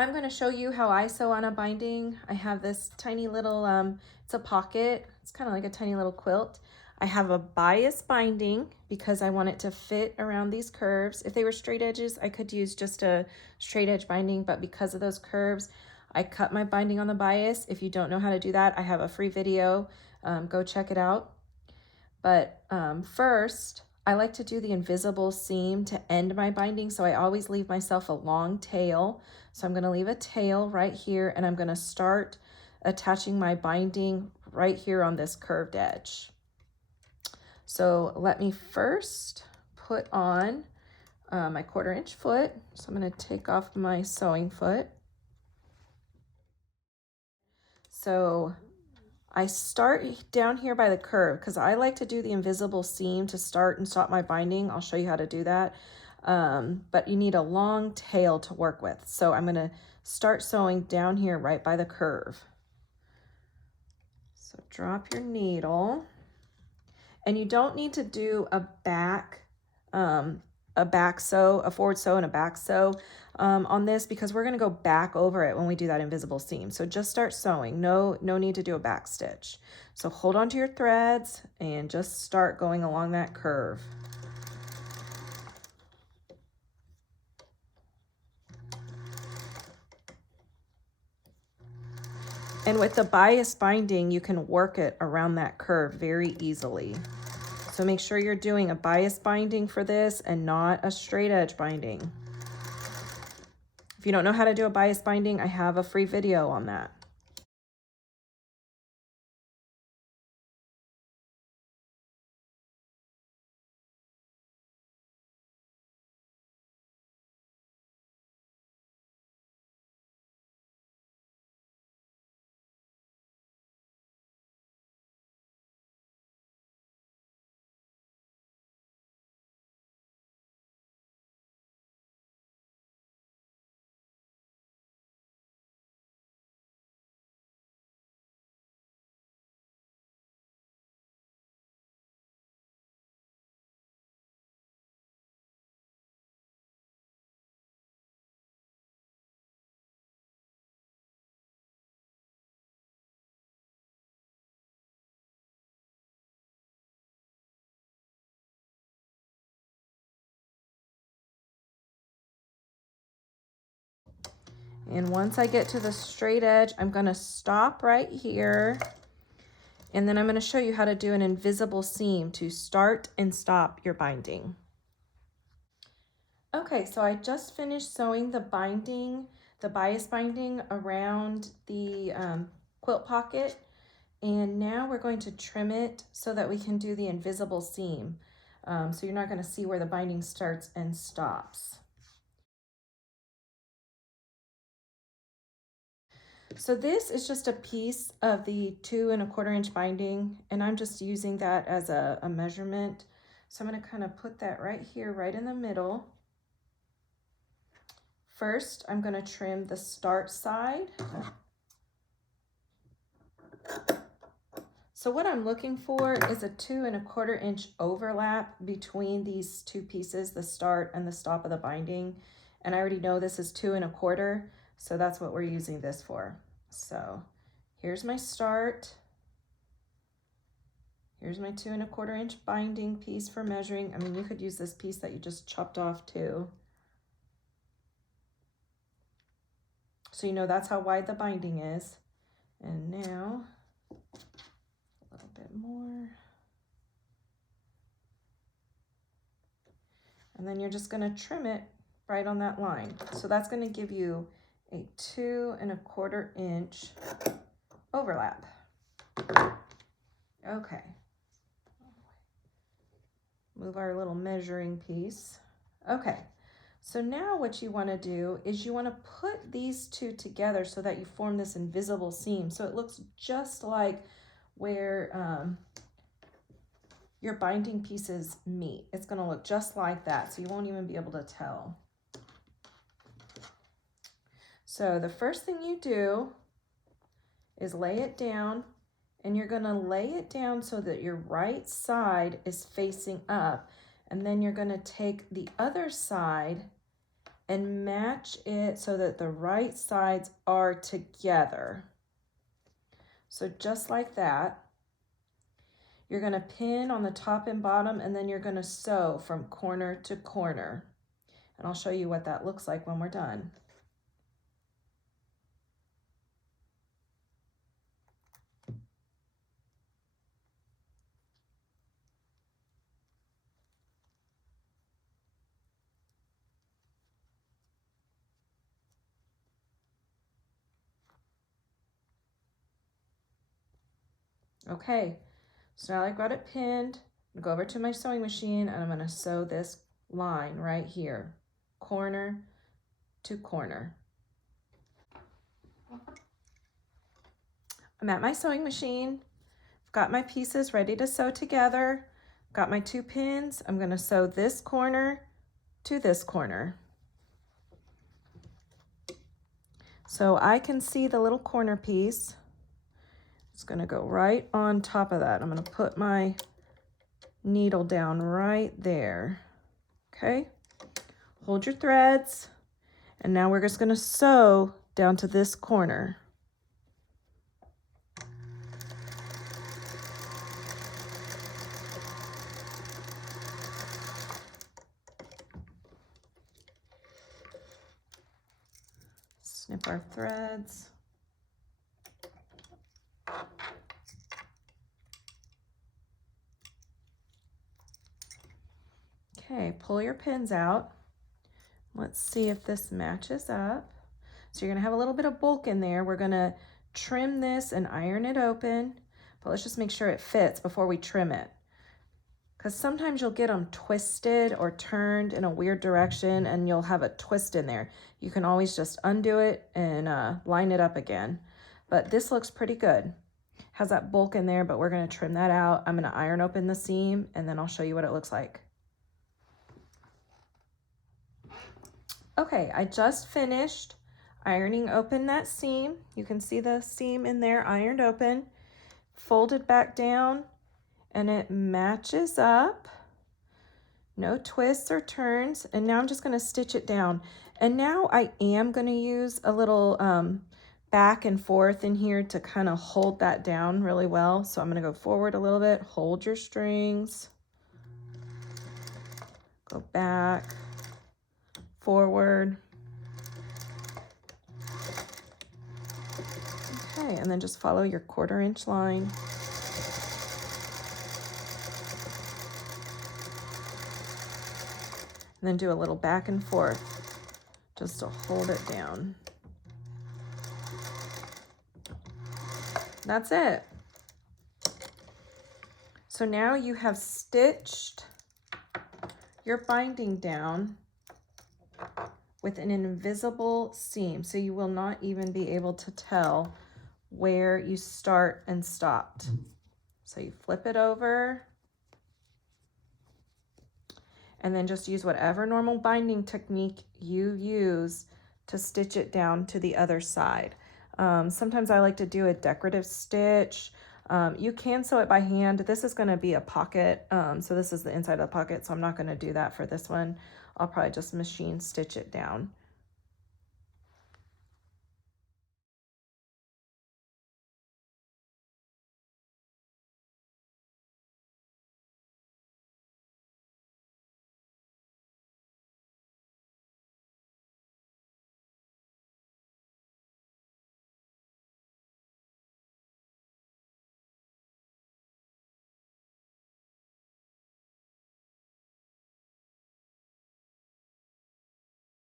I'm going to show you how I sew on a binding. I have this tiny little, it's a pocket. It's kind of like a tiny little quilt. I have a bias binding because I want it to fit around these curves. If they were straight edges, I could use just a straight edge binding, but because of those curves, I cut my binding on the bias. If you don't know how to do that, I have a free video. Go check it out. But first, I like to do the invisible seam to end my binding, so I always leave myself a long tail. So I'm going to leave a tail right here, and I'm going to start attaching my binding right here on this curved edge. So let me first put on my 1/4 inch foot. So I'm going to take off my sewing foot. So I start down here by the curve because I like to do the invisible seam to start and stop my binding. I'll show you how to do that. But you need a long tail to work with. So I'm going to start sewing down here right by the curve. So drop your needle. And you don't need to do a back sew, a forward sew and a back sew on this because we're going to go back over it when we do that invisible seam. So just start sewing. No need to do a back stitch. So hold on to your threads and just start going along that curve. And with the bias binding, you can work it around that curve very easily. So make sure you're doing a bias binding for this and not a straight edge binding. If you don't know how to do a bias binding, I have a free video on that. And once I get to the straight edge, I'm going to stop right here. And then I'm going to show you how to do an invisible seam to start and stop your binding. Okay, so I just finished sewing the binding, the bias binding around the quilt pocket. And now we're going to trim it so that we can do the invisible seam. So you're not going to see where the binding starts and stops. So this is just a piece of the 2 1/4 inch binding, and I'm just using that as a measurement. So I'm going to kind of put that right here, right in the middle. First, I'm going to trim the start side. So what I'm looking for is a 2 1/4 inch overlap between these two pieces, the start and the stop of the binding. And I already know this is 2 1/4, so that's what we're using this for. So here's my start. Here's my 2 1/4 inch binding piece for measuring. I mean, you could use this piece that you just chopped off too. So you know that's how wide the binding is. And now a little bit more. And then you're just going to trim it right on that line. So that's going to give you a 2 1/4 inch overlap. Okay. Move our little measuring piece. Okay. So now what you want to do is you want to put these two together so that you form this invisible seam. So it looks just like where your binding pieces meet. It's going to look just like that, so you won't even be able to tell. So the first thing you do is lay it down, and you're going to lay it down so that your right side is facing up, and then you're going to take the other side and match it so that the right sides are together. So just like that, you're going to pin on the top and bottom, and then you're going to sew from corner to corner. And I'll show you what that looks like when we're done. Okay, so now I've got it pinned. I'm gonna go over to my sewing machine and I'm gonna sew this line right here, corner to corner. I'm at my sewing machine. I've got my pieces ready to sew together. Got my 2 pins. I'm gonna sew this corner to this corner. So I can see the little corner piece. It's gonna go right on top of that. I'm gonna put my needle down right there. Okay, hold your threads, and now we're just gonna sew down to this corner. Snip our threads. Okay, pull your pins out. Let's see if this matches up. So you're gonna have a little bit of bulk in there. We're gonna trim this and iron it open, but let's just make sure it fits before we trim it. Because sometimes you'll get them twisted or turned in a weird direction and you'll have a twist in there. You can always just undo it and line it up again. But this looks pretty good. Has that bulk in there, but we're gonna trim that out. I'm gonna iron open the seam and then I'll show you what it looks like. Okay, I just finished ironing open that seam. You can see the seam in there ironed open, folded back down, and it matches up. No twists or turns. And now I'm just going to stitch it down. And now I am going to use a little back and forth in here to kind of hold that down really well. So I'm going to go forward a little bit, hold your strings, go back, forward. Okay, and then just follow your 1/4 inch line. And then do a little back and forth just to hold it down. That's it. So now you have stitched your binding down with an invisible seam, so you will not even be able to tell where you start and stopped. So you flip it over and then just use whatever normal binding technique you use to stitch it down to the other side. Sometimes I like to do a decorative stitch. You can sew it by hand. This is going to be a pocket, so this is the inside of the pocket, so I'm not going to do that for this one. I'll probably just machine stitch it down.